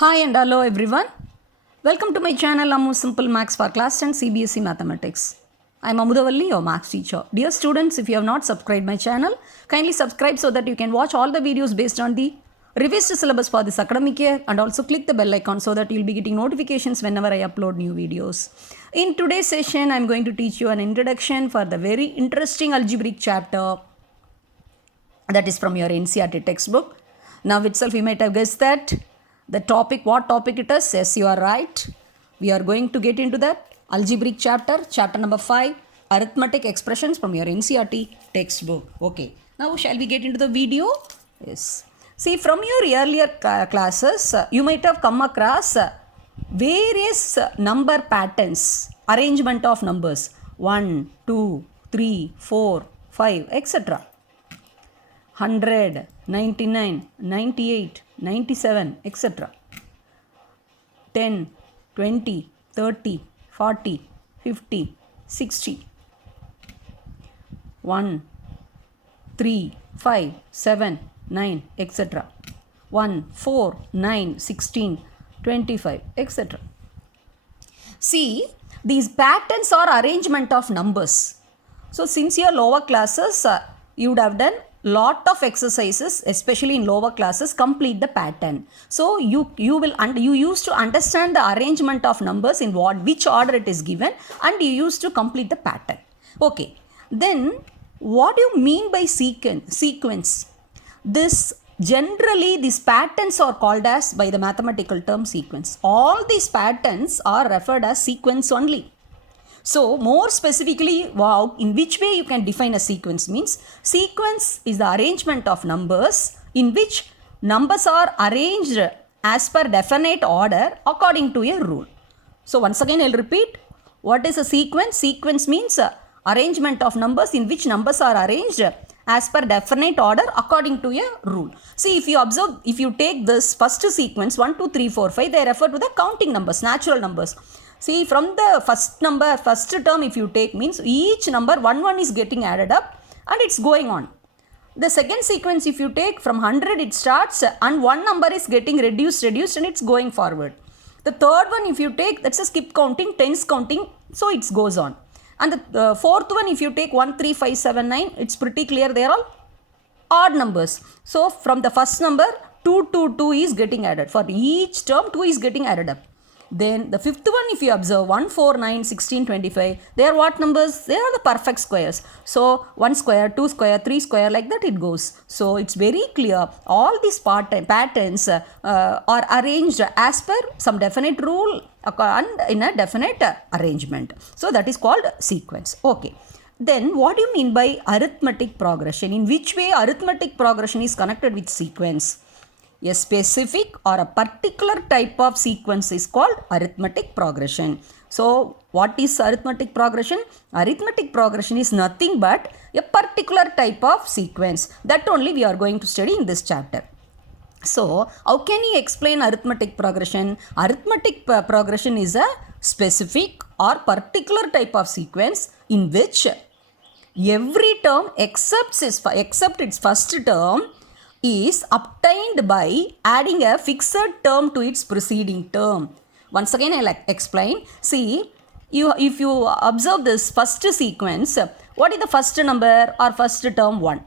Hi and hello everyone. Welcome to my channel Ammu Simple Maths for Class 10 Cbse Mathematics. I am R.Amuthavalli, your Maths teacher. Dear students, if you have not subscribed my channel, kindly subscribe so that you can watch all the videos based on the revised syllabus for this academic year, and also click the bell icon so that you will be getting notifications whenever I upload new videos. In today's session, I am going to teach you an introduction for the very interesting algebraic chapter that is from your Ncert textbook. Now itself you might have guessed that the topic, what topic it is? Yes, you are right. We are going to get into that algebraic chapter number 5, arithmetic expressions from your Ncert textbook. Okay, now shall we get into the video? Yes. See, from your earlier classes, you might have come across various number patterns, arrangement of numbers 1, 2, 3, 4, 5, etc. 100, 99, 98, 97, etc. 10, 20, 30, 40, 50, 60. 1, 3, 5, 7, 9, etc. 1, 4, 9, 16, 25, etc. See, these patterns are arrangement of numbers. So, since your lower classes, you would have done lot of exercises, especially in lower classes, complete the pattern. So you used to understand the arrangement of numbers in which order it is given, and you used to complete the pattern. Okay, then what do you mean by sequence? Generally these patterns are called as by the mathematical term sequence. All these patterns are referred as sequence only. So, more specifically, in which way you can define a sequence means, sequence is the arrangement of numbers in which numbers are arranged as per definite order according to a rule. So, once again I will repeat, what is a sequence? Sequence means arrangement of numbers in which numbers are arranged as per definite order according to a rule. See, if you observe, if you take this first sequence 1, 2, 3, 4, 5, they refer to the counting numbers, natural numbers. See, from the first term if you take means each number 1, 1 is getting added up and it's going on. The second sequence if you take from 100 it starts and one number is getting reduced and it's going forward. The third one if you take, that's a skip counting, tens counting, so it goes on. And the fourth one if you take 1, 3, 5, 7, 9, it's pretty clear they are all odd numbers. So from the first number 2 to 2 is getting added. For each term 2 is getting added up. Then the fifth one if you observe 1, 4, 9, 16, 25, they are what numbers? They are the perfect squares. So 1 square, 2 square, 3 square, like that it goes. So it's very clear all these patterns are arranged as per some definite rule and in a definite arrangement. So that is called sequence. Okay. Then what do you mean by arithmetic progression? In which way arithmetic progression is connected with sequence? A specific or a particular type of sequence is called arithmetic progression. So, what is arithmetic progression? Arithmetic progression is nothing but a particular type of sequence. That only we are going to study in this chapter. So, how can you explain arithmetic progression? Arithmetic progression is a specific or particular type of sequence in which every term except its first term is obtained by adding a fixed term to its preceding term. Once again I will explain. See, if you observe this first sequence, what is the first number or first term? 1.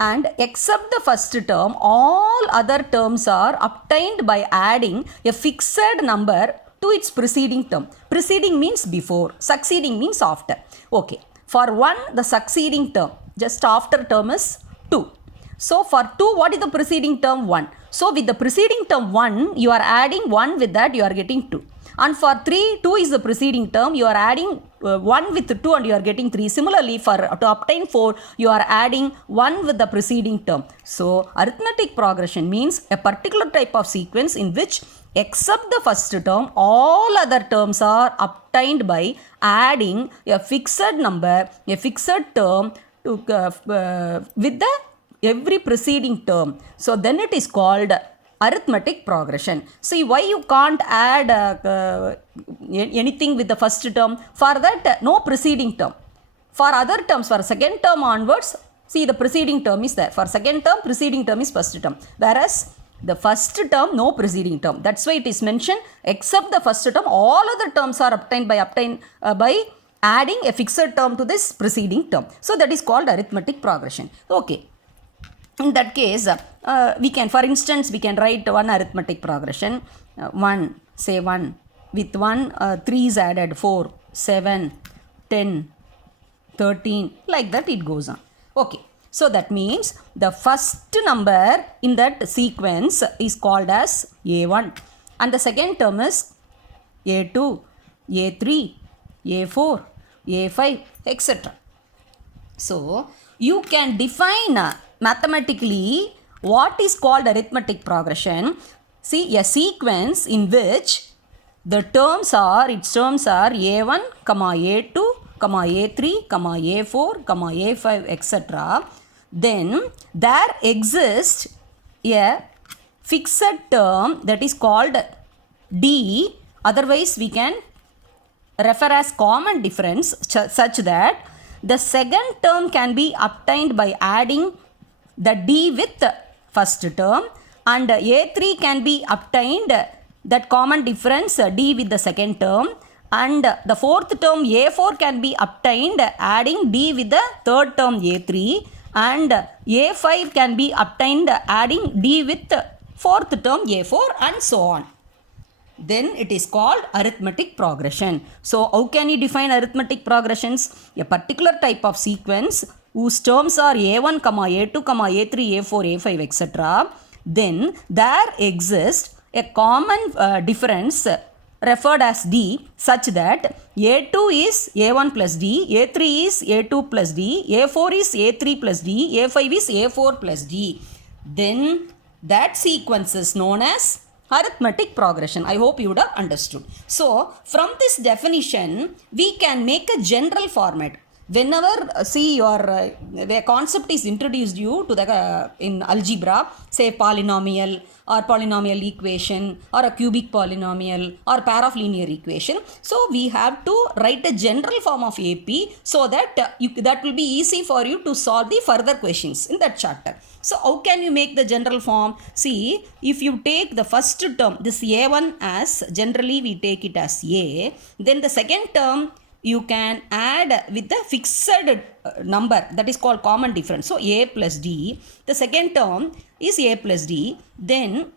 And except the first term, all other terms are obtained by adding a fixed number to its preceding term. Preceding means before, succeeding means after. Okay, for 1 the succeeding term, just after term is 2. So, for 2, what is the preceding term? 1. So, with the preceding term 1, you are adding 1 with that, you are getting 2. And for 3, 2 is the preceding term, you are adding 1 with 2 and you are getting 3. Similarly, to obtain 4, you are adding 1 with the preceding term. So, arithmetic progression means a particular type of sequence in which except the first term, all other terms are obtained by adding a fixed number, a fixed term to, with the every preceding term. So then it is called arithmetic progression. See, why you can't add anything with the first term? For that, no preceding term. For other terms, for second term onwards, see the preceding term is there. For second term, preceding term is first term. Whereas The first term, no preceding term. That's why it is mentioned except the first term, all other terms are obtained by adding a fixed term to this preceding term. So that is called arithmetic progression. Okay. In that case, we can, for instance, we can write one arithmetic progression. 1, say 1. With 1, 3 is added, 4, 7, 10, 13. Like that it goes on. Okay. So that means the first number in that sequence is called as A1. And the second term is A2, A3, A4, A5, etc. So you can define mathematically what is called arithmetic progression. See, a sequence in which the terms are, A1, A2, A3, A4, A5, etc. Then there exists a fixed term that is called D. Otherwise we can refer as common difference such that the second term can be obtained by adding the D with first term, and A3 can be obtained, that common difference D with the second term, and the fourth term A4 can be obtained adding D with the third term A3, and A5 can be obtained adding D with fourth term A4, and so on. Then it is called arithmetic progression. So how can you define arithmetic progressions? A particular type of sequence whose terms are A1, A2, A3, A4, A5, etc. Then there exists a common difference referred as D, such that A2 is A1 plus D, A3 is A2 plus D, A4 is A3 plus D, A5 is A4 plus D. Then that sequence is known as arithmetic progression. I hope you would have understood. So from this definition, we can make a general format. Whenever the concept is introduced you to the in algebra, say polynomial or polynomial equation or a cubic polynomial or pair of linear equation, so we have to write a general form of AP so that that will be easy for you to solve the further questions in that chapter. So how can you make the general form? See, if you take the first term, this A1 as, generally we take it as A, then the second term you can add with the fixed number, that is called common difference. So A plus D, the second term is A plus D, then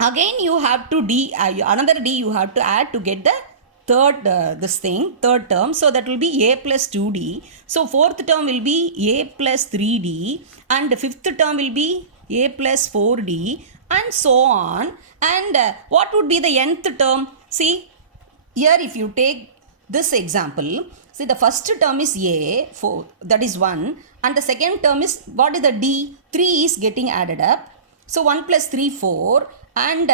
again you have to another D you have to add to get the third term. So that will be A plus 2D. So fourth term will be A plus 3D, and the fifth term will be A plus 4D, and so on. And what would be the nth term? See, here if you take this example, see the first term is A, 4, that is 1, and the second term is, what is the D? 3 is getting added up. So 1 plus 3, 4, and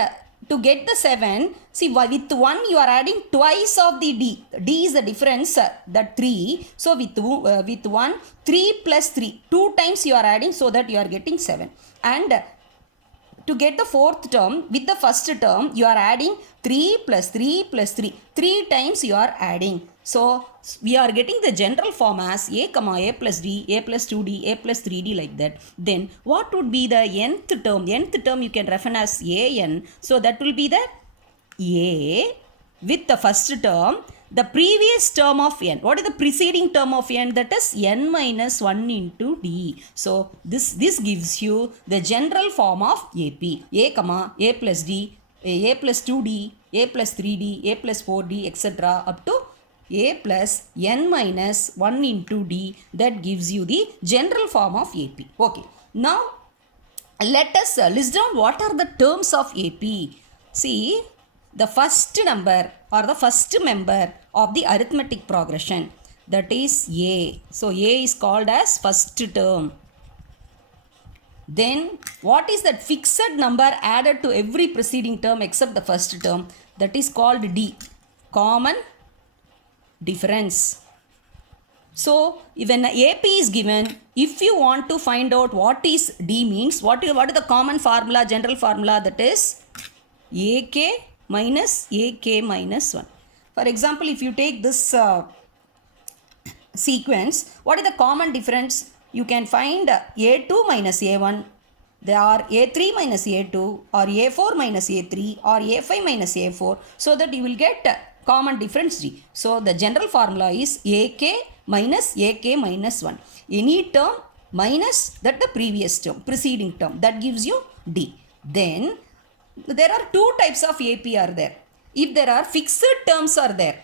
to get the 7, see with 1 you are adding twice of the D. D is the difference, that 3. So with 1, 3 plus 3, 2 times you are adding, so that you are getting 7. And to get the fourth term, with the first term, you are adding 3 plus 3 plus 3. 3 times you are adding. So we are getting the general form as A, A plus D, A plus 2D, A plus 3D, like that. Then what would be the nth term? Nth term you can refer as AN. So that will be the A with the first term, the previous term of n. What is the preceding term of n? That is n minus 1 into D. So this gives you the general form of AP. A plus D, A plus 2D, A plus 3D, A plus 4D, etc. up to A plus n minus 1 into D. That gives you the general form of AP. Okay. Now let us list down what are the terms of AP. See, the first number or the first member of the arithmetic progression, that is A. So A is called as first term. Then what is that fixed number added to every preceding term except the first term? That is called D, common difference. So when AP is given, if you want to find out what is D means, what is the common formula, general formula, that is AK minus AK minus 1. For example, if you take this sequence, what is the common difference? You can find A2 minus A1, they are A3 minus A2 or A4 minus A3 or A5 minus A4, so that you will get common difference D. So the general formula is AK minus AK minus 1. Any term minus that the previous term, preceding term, that gives you D. Then there are two types of AP are there. If there are fixed terms are there,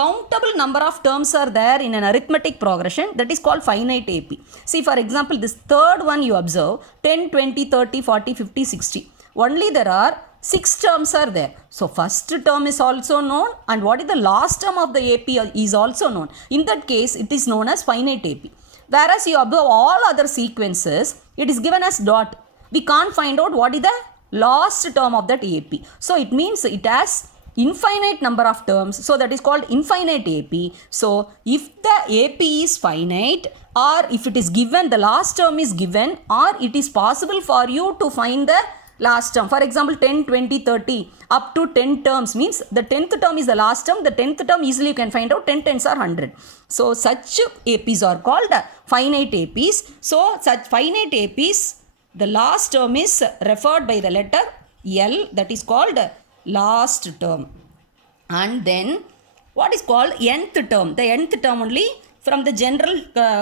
countable number of terms are there in an arithmetic progression, that is called finite AP. See, for example, this third one you observe 10, 20, 30, 40, 50, 60. Only there are 6 terms are there. So first term is also known, and what is the last term of the AP is also known. In that case, it is known as finite AP. Whereas you observe all other sequences, it is given as dot. We can't find out what is the last term of that AP. So it means it has infinite number of terms, so that is called infinite AP. So if the AP is finite, or if it is given, the last term is given, or it is possible for you to find the last term. For example, 10, 20, 30, up to 10 terms means the 10th term is the last term. The 10th term easily you can find out, 10 tens are 100. So such APs are called finite APs. So such finite APs, the last term is referred by the letter L, that is called last term. And then what is called nth term? The nth term only from the general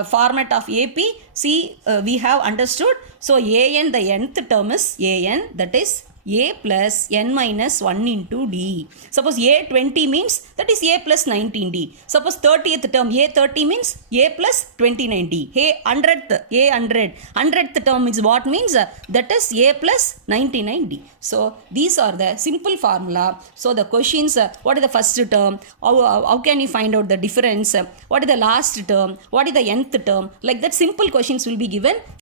format of AP, see, we have understood. So an, the nth term is an, that is a plus n minus 1 into d. Suppose a 20 means that is a plus 19d. Suppose 30th term a 30 means a plus 29d. A 100th term is what means that is a plus 99d. So these are the simple formula. So the questions, what is the first term? How can you find out the difference? What is the last term? What is the nth term? Like that simple questions will be given.